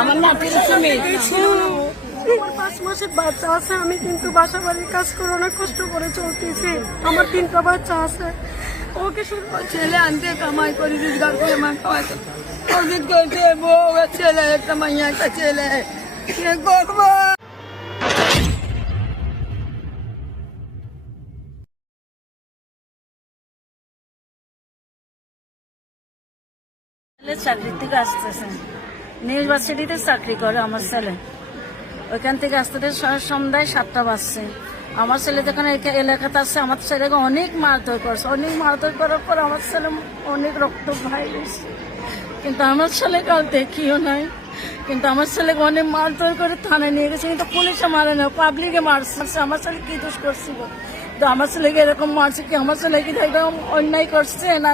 আমার নাতির সমেত আমার 5 মাসের বাচ্চা আছে। আমি কিন্তু বাসা বাড়ির কাজ করে অনেক কষ্ট করে চলতেছি। আমার 3টা বাচ্চা আছে। ওকে শুধু ছেলে আনতে কামাই করে রোজগার করে মা খাওয়াতে অনেক করছে। বউ ছেলে, একটা মাইয়া, একটা ছেলে, কি করবো? চাকরির থেকে আসতেছে, নিউ ইউনিভার্সিটিতে চাকরি করে আমার ছেলে। ওইখান থেকে আসতে সন্ধ্যায় 7টা বাজছে। আমার ছেলে যখন এলাকাতে আসছে, আমার ছেলেকে অনেক মারধর করছে। অনেক মারধর করার পর আমার ছেলে অনেক রক্ত ভাই গেছে, কিন্তু আমার ছেলেকে আর দেখিও নাই। কিন্তু আমার ছেলেকে অনেক মারধর করে থানায় নিয়ে গেছে, কিন্তু পুলিশে মারে না, পাবলিকে মারছে। আমার ছেলে কি দোষ করছিল? তো আমার ছেলেকে এরকম মারছে কি? আমার ছেলে কি একদম অন্যায় করছে না?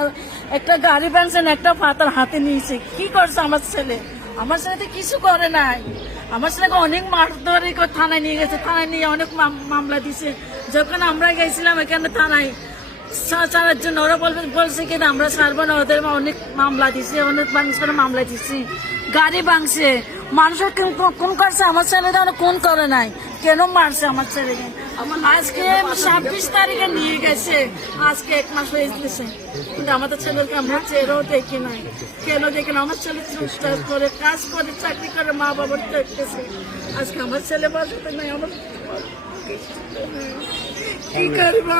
একটা গাড়ি ভাঙছে না, একটা পাতার হাতে নিয়েছে, কি করছে আমার ছেলে? আমার ছেলে তো কিছু করে নাই। আমার ছেলেকে অনেক মারধর করে থানায় নিয়ে গেছে, থানায় নিয়ে অনেক মামলা দিছে। যখন আমরা গেছিলাম এখানে থানায় ছাড়ার জন্য, ওরা বলছে কি আমরা ছাড়বো না, ওদের অনেক মামলা দিছে, অনেক মানুষের মামলা দিচ্ছে, গাড়ি ভাঙছে। মানুষের কোন করছে? আমার ছেলে তো কোন করে নাই, কেন মারছে আমার ছেলেকে? আজকে 26 তারিখে নিয়ে গেছে, আজকে 1 মাস হয়ে গেছে, কিন্তু আমাদের ছেলেকে আমরা চেয়েও দেখি নাই। কেন দেখি না? আমার ছেলে চুপচাপ করে কাজ করে, চাকরি করে, মা বাবার দেখতেছে। আজকে আমার ছেলে বাসাতে নাই। আমার কি করবো?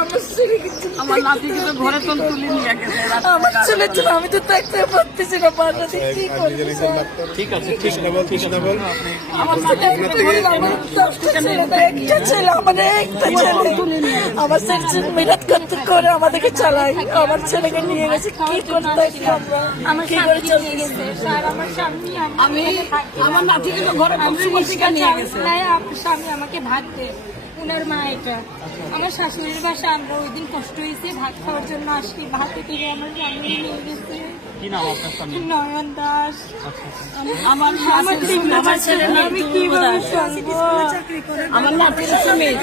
আমার নাতিকে তো ঘরে তুলে নিয়ে গেছে। আমার ছেলের জন্য আমি তো দেখতে পারতেছি না, বাসাতে কি করবো? ঠিক আছে, ঠিক না বল, ঠিক না বল। আমার ছেলে, আমার ছেলে মেহনত করতে করে আমাদেরকে চালাই। আমার ছেলেকে নিয়ে গেছে, কি করতে আমার স্বামী আমার নাতিকে তো ঘরে নিয়ে গেছে। স্বামী আমাকে ভাত দেয়, উনার মা এটা। আমার শাশুড়ির বাসা, আমরা ওই দিন কষ্ট হয়েছে, ভাত খাওয়ার জন্য আসি, ভাতে থেকে আমার স্বামী নিয়ে গেছে। নয়ন দাস। আমার ছেলে আমি কিভাবে চলবো? আমার নাতির সমেত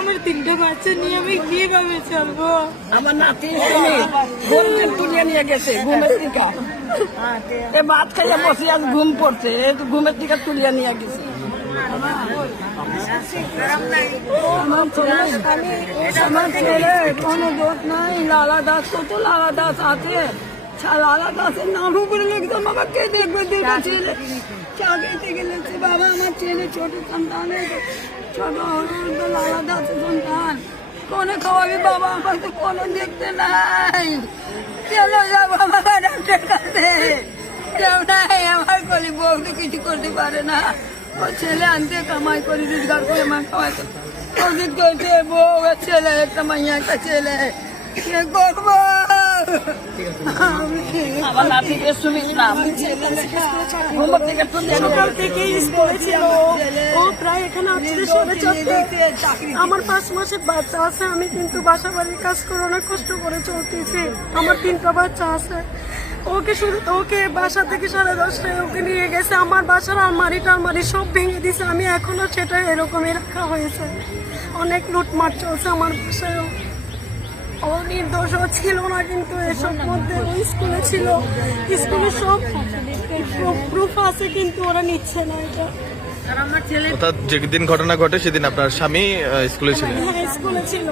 আমার 3টা বাচ্চা নিয়ে আমি কিভাবে চলবো? আমার নাতির সমেত ঘুম তুলিয়ে নিয়ে গেছে, ঘুমের টিকা ভাত খাইয়া বসে আজ ঘুম পড়ছে, ঘুমের টিকা তুলিয়ে নিয়ে গেছে। আমার ছেলে কোনো দোষ নাই। লালা দাস, কত লালা দাস আছে। লালা দাসের নাম উপরে লিখতাম, বাবা কে দেখবে? 2টা ছেলে চাকরিতে গেলেছে। বাবা আমার ছেলে ছোট সন্তান, ছোট লালা দাসের সন্তান। কোনে খাওয়াবি বাবা? আমার তো কোনো দেখতে নাই। চলো যাবো বাবা ডাক্তার কাছে, কেউ নাই। আমার কলি বউ তো কিছু করতে পারে না। ও ছেলে আনতে কামাই করে রোজগার করে মা খাওয়াতে অনেক করছে। বউ ছেলে, একটা মাইয়া, একটা ছেলে, কি করবো? আমার নাতিকে সুমিত নাম সকাল থেকে স্কুলে ছিল। ও প্রায় এখানে আসছে 4:30। আমার 5 মাসের বাচ্চা আছে। আমি কিন্তু বাসা বাড়ির কাজ করে অনেক কষ্ট করে চলতেছি। আমার 3টা বাচ্চা আছে। ওকে বাসা থেকে 10:30টায় ওকে নিয়ে গেছে। আমার বাসার আলমারি সব ভেঙে দিছে। আমি এখনো সেটা এরকমই রাখা হয়েছে। অনেক লুটমাট চলছে আমার বাসায়। ও নির্দোষ ছিল না, কিন্তু এসব মধ্যে ও স্কুলে ছিল। স্কুলে সব প্রুফ আছে, কিন্তু ওরা নিচ্ছে না এটা। অর্থাৎ যেদিন ঘটনা ঘটে সেদিন আপনার স্বামী স্কুলে ছিলেন? হ্যাঁ, স্কুলে ছিল।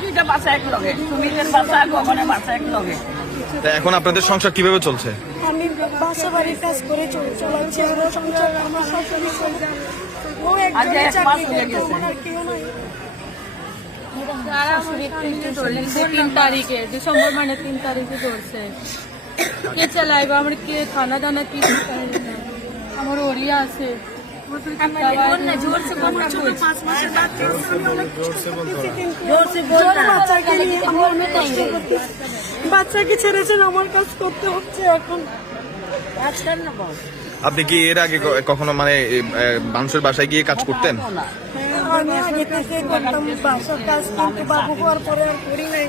2টা বাচ্চা এক লগে, সুমিতের বাচ্চা, গগনের বাচ্চা এক লগে। তা এখন আপনাদের সংসার কিভাবে চলছে? আমি বাসা বাড়ির কাজ করে চলাচ্ছি। আমার সংসার, আমার শাশুড়ি ছেলে, ও একজনে চাকরি করতো, আমার আর কেউ নাই। 3 তারিখে ডিসেম্বর, মানে 3 তারিখে ধরছে। কে চালাইবা? আমার কে খানা দানা কি আমার ওরিয়া আছে। বাচ্চাকে ছেড়েছেন, আমার কাজ করতে হচ্ছে এখন। আপনি কি এর আগে কখনো মানে মানুষের বাসায় গিয়ে কাজ করতেন? আমি আগে থেকে করতাম বাসার কাজ, কিন্তু বাবু হওয়ার পরে আর করি নাই।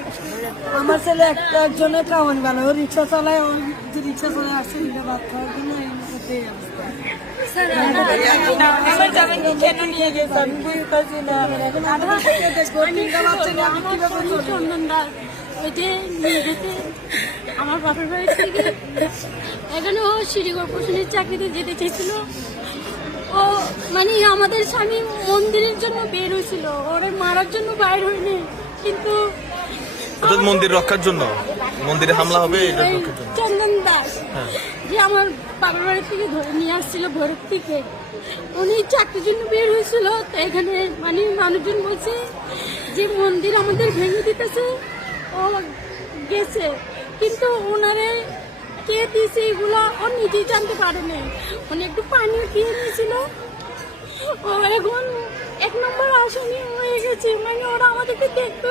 আমার ছেলে একজনের খাওয়ান গেল, ও রিক্সা চালায়, আসছে ভাত খাওয়ার জন্য। নিয়ে গেছে, আমি বুঝতেছি না। নিয়ে গেছে আমার বাপের বাড়ি থেকে এখানে ও সিটি কর্পোরেশনের চাকরিতে যেতে চেয়েছিল। ও মানে আমাদের স্বামী মন্দিরের জন্য বের হয়েছিল, ওরে মারার জন্য বাইর হয়নি, কিন্তু অর্থাৎ মন্দির রক্ষার জন্য, মন্দিরে হামলা হবে এটা এই রক্ষার জন্য। চন্দন দাস যে আমার বাবার বাড়ি থেকে ধরে নিয়ে আসছিল ভোরের থেকে, উনি চাকরির জন্য বের হয়েছিল। তো এখানে মানে মানুষজন বলছে যে মন্দির আমাদের ভেঙে দিতেছে, ও গেছে, কিন্তু ওনারে কে দিয়েছে এগুলো ও নিজেই জানতে পারেনি। উনি একটু পানিও খেয়ে নিয়েছিল। ও এখন 1 নম্বর আসামি হয়ে গেছে, মানে ওরা আমাদেরকে দেখতে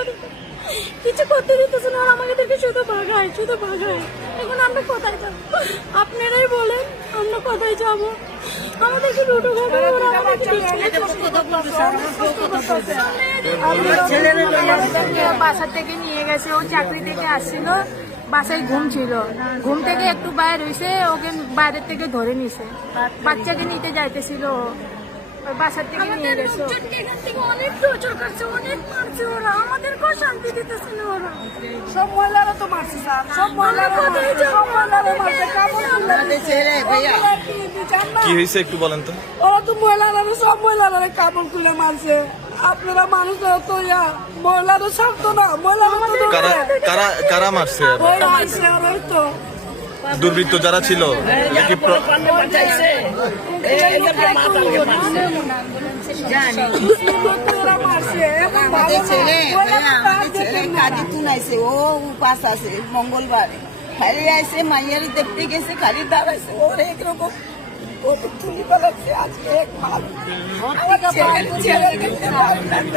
কিছু করতে দিতেছে না, ওরা আমাদেরকে শুধু ভাগায়। এখন আমরা কোথায় যাবো? আপনারাই বলেন আমরা কোথায় যাব? আমাদেরকে লুটো খাবে, ওরা আমাদেরকে বাসা থেকে নিয়ে গেছে, ও চাকরি থেকে আসছিল, বাসায় ঘুম ছিল, ঘুম থেকে একটু বাইরে হয়েছে, ওকে বাইরের থেকে ধরে নিছে, বাচ্চাকে নিতে যাইতেছিল, ওই বাসার থেকে নিয়ে গেছে। এখান থেকে অনেক টর্চার করছে, অনেক মারছে ওরা, আমাদেরকেও শান্তি দিতেছে না ওরা। সব মহিলারা তো মারছে স্যার, সব মহিলারা মারছে, সব মহিলারা মারছে, কাপড় কি হয়েছে একটু বলেন তো। ওরা তো মহিলারা, সব মহিলারা কাপড় খুলে মারছে। আপনারা মানুষরা তো মহিলারা সব তো না, মহিলারা তো কারা কারা কারা মারছে? ওই আইসে ওরা তো দুর্বৃত্ত যারা ছিল নাকি ওরা মারছে। এখন ভালো না, কাজে তুনাইছে, ও উপাস আছে মঙ্গলবার, খালি আইসে মাইয়ারি দেখতে গেছে, খালি দাঁড়াইছে, ওর একরকম ও তো তুলি পালাচ্ছে আজকে এক মাস।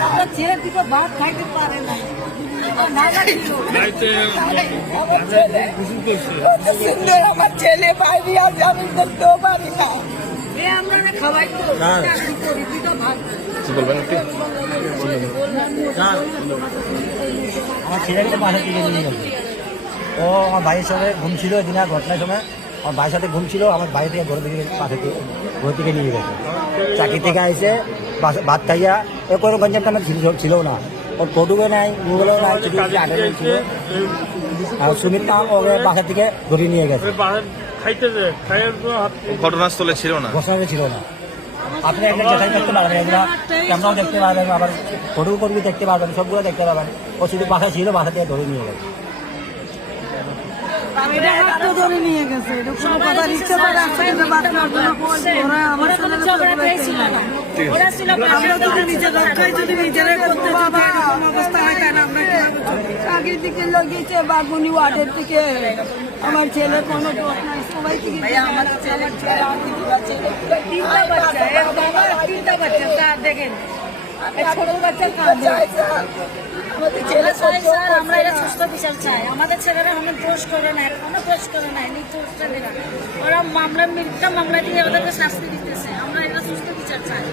আমার ছেলের দিকে ভাত খাইতে পারে না। আমার ছেলে বাইরে আছে, আমি দেখতেও পারি না। আমরা খাওয়াই তো করি, তুই তো ভাত কি বলবেন একটু? আমার ছেলেকে বাসা থেকে নিয়ে গেল। ও আমার ভাইয়ের সঙ্গে ঘুমছিল, এদিন আর ঘটনার সময় আমার ভাইয়ের সাথে ঘুমছিল, আমার ভাই থেকে ঘর থেকে ঘর থেকে নিয়ে গেছে। চাকরি থেকে আইসে ভাত খাইয়া ও কোনো গঞ্জাম টানা ছিল না, ওর ফটোও নাই, গুগলেও নাই, ছুটি আগে ছিল। আর সুমিত নাম ওকে বাসা থেকে ধরে নিয়ে গেছে, ঘটনাস্থলে ছিল না, ঘোষণা ছিল না। আপনি একটা যাচাই করতে পারবেন, এগুলো ক্যামেরাও দেখতে পারবেন, আবার ফটো করবি দেখতে পারবেন, সবগুলো দেখতে পারবেন। ও শুধু বাসা ছিল, বাসা থেকে ধরে নিয়ে গেছে। ধরে নিয়ে গেছে, এটা কোনো কথা ইচ্ছে করে আসছে কিন্তু বাদ না ওরা আমার ছেলে আমরা যদি নিজের রক্ষায় যদি নিজেরাই করতে যাবো এরকম অবস্থা হয়, তাহলে আমরা চাকরির দিকে লগিয়েছে বাগুনি ওয়ার্ডের থেকে। আমার ছেলে কোনো দোষ নাই, সবাই থেকে আমার ছেলে তিনটা বাচ্চা দেখেন, ছোট বাচ্চা আমাদের ছেলে স্যার আমরা এটা সুস্থ বিচার চাই। আমাদের ছেলেরা অনেক দোষ করে না, এখনো দোষ করে না, নির্দোষ ছেলেরা ওরা মামলা মিথ্যা মামলা দিয়ে ওদেরকে শাস্তি দিতেছে। আমরা এটা সুস্থ বিচার চাই।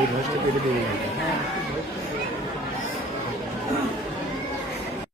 এই